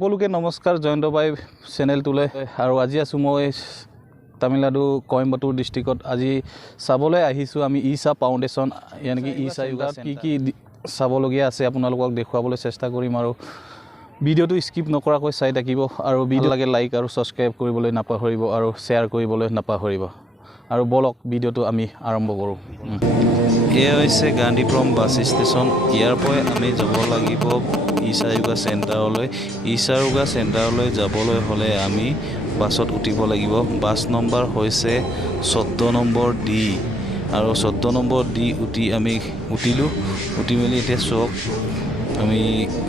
সকলোকে নমস্কাৰ জয়ন্ত বাই চেনেলটোলৈ আৰু আজি আছোঁ মই তামিলনাডু কইম্বাটুৰ ডিষ্ট্ৰিক্টত আজি চাবলৈ আহিছোঁ আমি ঈশা ফাউণ্ডেশ্যন ইয়ানি কি ঈশা য়োগাত কি চাবলগীয়া আছে আপোনালোকক দেখুৱাবলৈ চেষ্টা কৰিম আৰু ভিডিঅ'টো স্কিপ নকৰাকৈ চাই থাকিব আৰু ভিডিঅ' লাগে লাইক আৰু ছাবস্ক্ৰাইব কৰিবলৈ নাপাহৰিব আৰু শ্বেয়াৰ কৰিবলৈ নাপাহৰিব আৰু বলক ভিডিঅ'টো আমি আৰম্ভ কৰোঁ এয়া হৈছে গান্ধীপুৰম বাছ ষ্টেচন ইয়াৰ পৰাই আমি যাব লাগিব ঈশা য়োগা চেণ্টাৰলৈ ঈশা য়োগা চেণ্টাৰলৈ যাবলৈ হ'লে আমি বাছত উঠিব লাগিব বাছ নম্বৰ হৈছে 14 নম্বৰ ডি আৰু 14 নম্বৰ ডি আমি উঠি মেলি এতিয়া চক আমি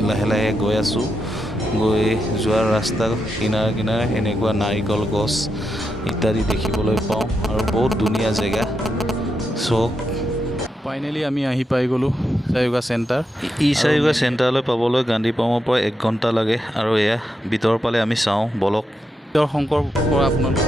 লাহে লাহে গৈ আছোঁ গৈ যোৱাৰ ৰাস্তা কিনাৰে এনেকুৱা নাৰিকল গছ ইত্যাদি দেখিবলৈ পাওঁ আৰু বহুত ধুনীয়া জেগা চক ফাইনেলি আমি আহি পাই গ'লোঁ ঈশা য়োগা চেণ্টাৰ ঈশা য়োগা চেণ্টাৰলৈ পাবলৈ গান্ধীপুৰমৰ পৰা 1 ঘণ্টা লাগে আৰু এয়া ভিতৰ পালে আমি চাওঁ বলক শংকৰ পৰা আপোনালোক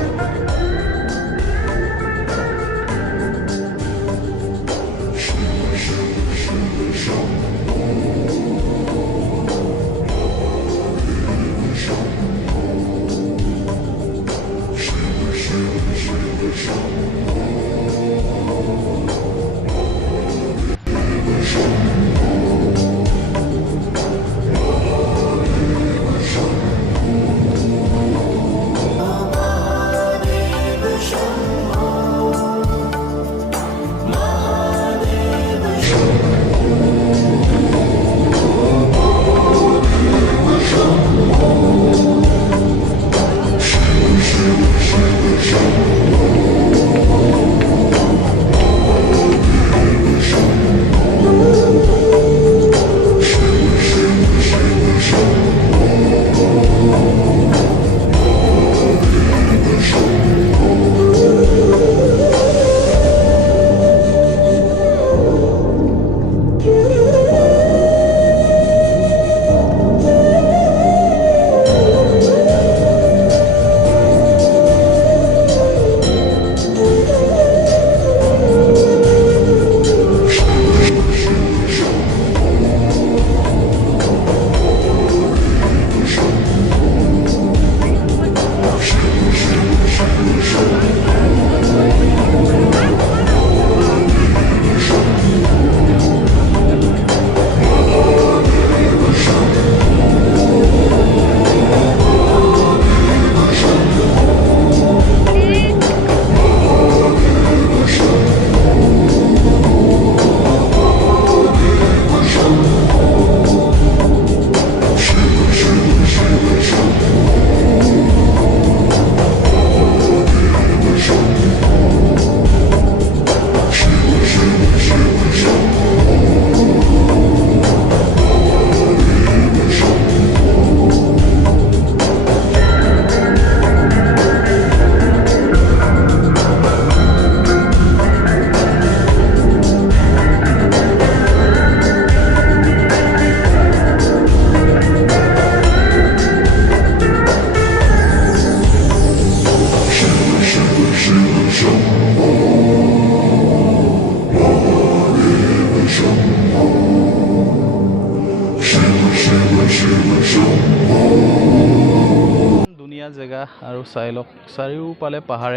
ধুনীয়া জেগা আৰু চাই লওক চাৰিওফালে পাহাৰ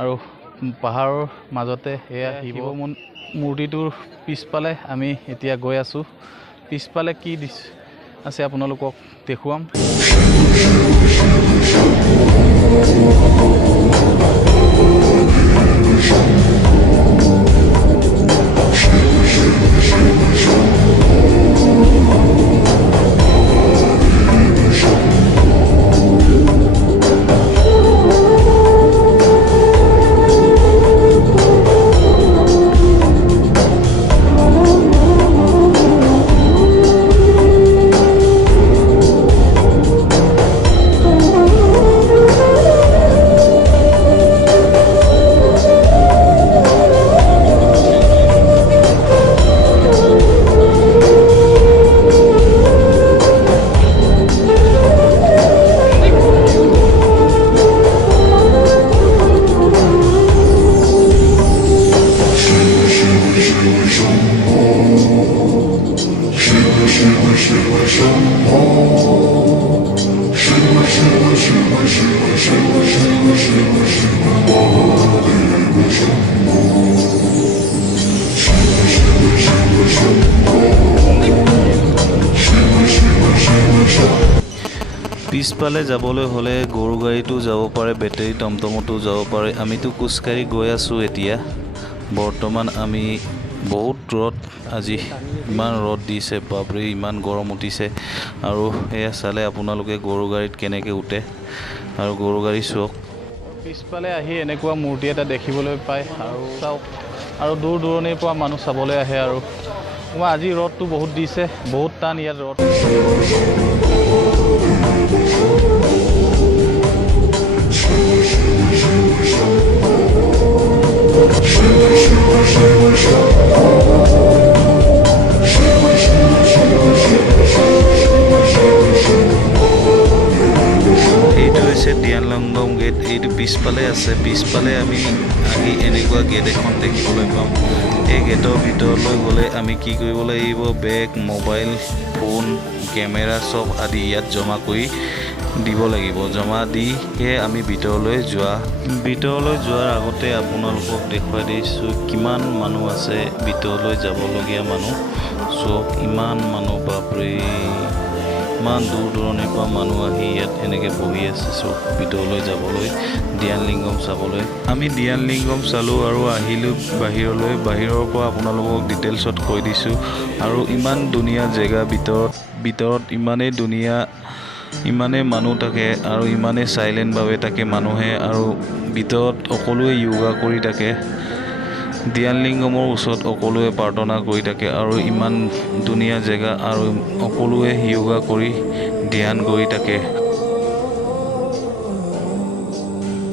আৰু পাহাৰৰ মাজতে এয়া শিৱ মূৰ্তিটোৰ পিছফালে আমি এতিয়া গৈ আছোঁ পিছফালে কি আছে আপোনালোকক দেখুৱাম Shiva Shambho পিছফালে যাবলৈ হ'লে গৰু গাড়ীটো যাব পাৰে, বেটেৰী টমটমতো যাব পাৰে। আমিতো খোজকাঢ়ি গৈ আছোঁ এতিয়া। বৰ্তমান আমি বহুত ৰ'দ, আজি ইমান ৰ'দ দিছে, বাপৰে ইমান গৰম উঠিছে। আৰু এয়া চালে আপোনালোকে গৰু গাড়ীত কেনেকৈ উঠে, আৰু গৰু গাড়ী চাওক। পিছফালে আহি এনেকুৱা মূৰ্তি এটা দেখিবলৈ পায় আৰু চাওক, আৰু দূৰ দূৰণিৰ পৰা মানুহ চাবলৈ আহে। আৰু আজি ৰ'দটো বহুত দিছে, বহুত টান ইয়াত ৰ'দ। এইটো হৈছে দিয়ানলংগম গেট। এইটো পিছফালে আছে। পিছফালে আমি আহি এনেকুৱা গেট এখন দেখিবলৈ পাম। এই গেটৰ ভিতৰলৈ গ'লে আমি কি কৰিব লাগিব, বেগ, মোবাইল ফোন, কেমেৰা চব আদি ইয়াত জমা কৰি দিব লাগিব। জমা দিহে আমি ভিতৰলৈ যোৱাৰ আগতে আপোনালোকক দেখুৱাই দিছোঁ কিমান মানুহ আছে ভিতৰলৈ যাবলগীয়া মানুহ। চব ইমান মানুহ, বাপৰে ইমান দূৰ দূৰণিৰ পৰা মানুহ আহি ইয়াত এনেকৈ বহি আছে চব ভিতৰলৈ যাবলৈ, ধ্যান লিংগম চাবলৈ। আমি ধ্যান লিংগম চালোঁ আৰু আহিলোঁ বাহিৰলৈ। বাহিৰৰ পৰা আপোনালোকক ডিটেইলছত কৈ দিছোঁ। আৰু ইমান ধুনীয়া জেগা, ভিতৰত ইমানেই ধুনীয়া, ইমানেই মানুহ থাকে আৰু ইমানেই চাইলেণ্টভাৱে থাকে মানুহে। আৰু ভিতৰত সকলোৱে য়োগা কৰি থাকে। ধ্যান লিংগমৰ ওচৰত সকলোৱে প্ৰাৰ্থনা কৰি থাকে। আৰু ইমান ধুনীয়া জেগা, আৰু সকলোৱে য়োগা কৰি ধ্যান কৰি থাকে।